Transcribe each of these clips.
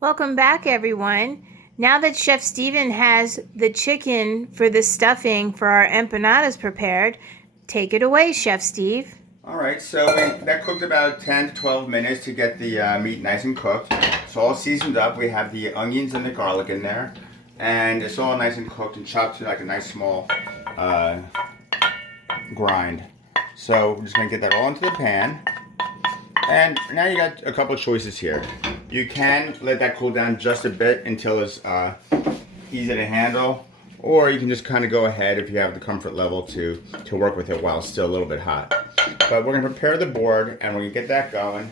Welcome back, everyone. Now that Chef Steven has the chicken for the stuffing for our empanadas prepared, take it away, Chef Steve. All right, so that cooked about 10 to 12 minutes to get the meat nice and cooked. It's all seasoned up. We have the onions and the garlic in there. And it's all nice and cooked and chopped to like a nice small grind. So we're just going to get that all into the pan. And now you got a couple of choices here. You can let that cool down just a bit until it's easy to handle. Or you can just kind of go ahead if you have the comfort level to work with it while it's still a little bit hot. But we're going to prepare the board and we're going to get that going.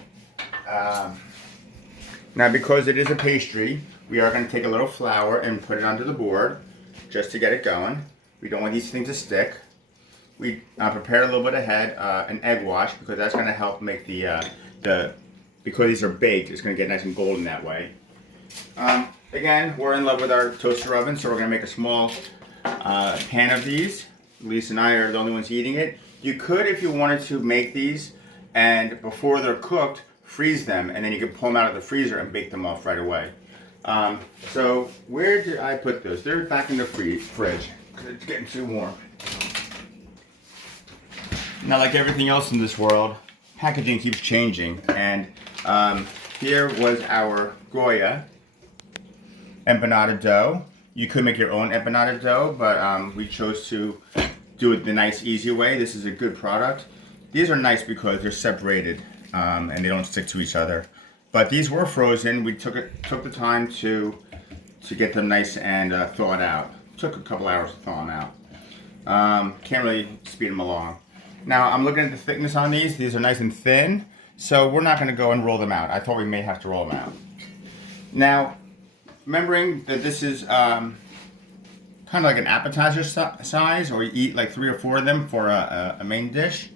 Now because it is a pastry, we are going to take a little flour and put it onto the board just to get it going. We don't want these things to stick. We prepared a little bit ahead an egg wash because that's going to help make because these are baked, it's going to get nice and golden that way. Again, we're in love with our toaster oven, so we're going to make a small pan of these. Lisa and I are the only ones eating it. You could, if you wanted to, make these and before they're cooked, freeze them, and then you can pull them out of the freezer and bake them off right away. So where did I put those? They're back in the fridge because it's getting too warm. Now, like everything else in this world, packaging keeps changing, and here was our Goya empanada dough. You could make your own empanada dough, but we chose to do it the nice, easy way. This is a good product. These are nice because they're separated and they don't stick to each other. But these were frozen. We took the time to get them nice and thawed out. Took a couple hours to thaw them out. Can't really speed them along. Now I'm looking at the thickness on these. These are nice and thin, so we're not going to go and roll them out. I thought we may have to roll them out. Now, remembering that this is kind of like an appetizer size, or you eat like 3 or 4 of them for a main dish,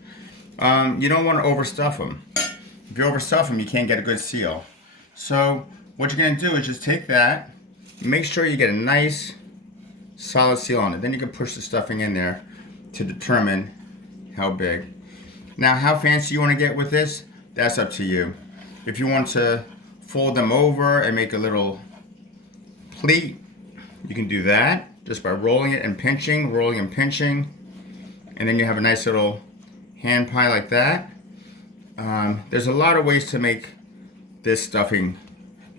you don't want to overstuff them. If you overstuff them, you can't get a good seal. So what you're going to do is just take that, make sure you get a nice solid seal on it. Then you can push the stuffing in there to determine how big. Now, how fancy you want to get with this, that's up to you. If you want to fold them over and make a little pleat, you can do that just by rolling it and pinching, rolling and pinching, and then you have a nice little hand pie like that. There's a lot of ways to make this stuffing,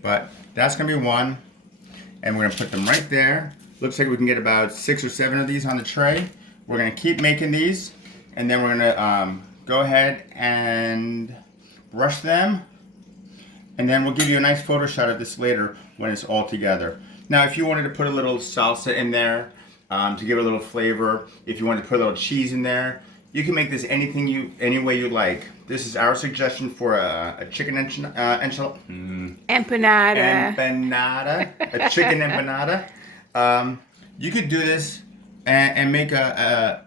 but that's going to be one, and we're going to put them right there. Looks like we can get about 6 or 7 of these on the tray. We're going to keep making these, and then we're going to go ahead and brush them, and then we'll give you a nice photo shot of this later when it's all together. Now, if you wanted to put a little salsa in there to give it a little flavor, if you wanted to put a little cheese in there, you can make this any way you like. This is our suggestion for a chicken empanada. Empanada, a chicken empanada. You could do this and make a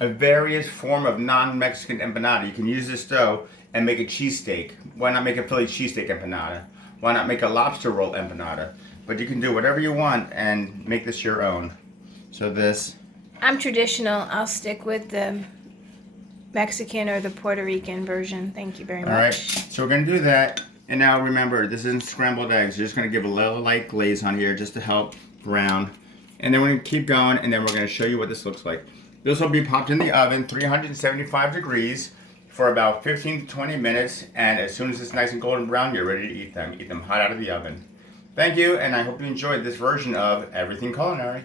various form of non-Mexican empanada. You can use this dough and make a cheesesteak. Why not make a Philly cheesesteak empanada? Why not make a lobster roll empanada? But you can do whatever you want and make this your own. So this. I'm traditional. I'll stick with the Mexican or the Puerto Rican version. Thank you very much. All right, so we're gonna do that. And now remember, this isn't scrambled eggs. You're just gonna give a little light glaze on here just to help brown. And then we're gonna keep going, and then we're gonna show you what this looks like. This will be popped in the oven, 375 degrees, for about 15 to 20 minutes. And as soon as it's nice and golden brown, you're ready to eat them. Eat them hot out of the oven. Thank you, and I hope you enjoyed this version of Everything Culinary.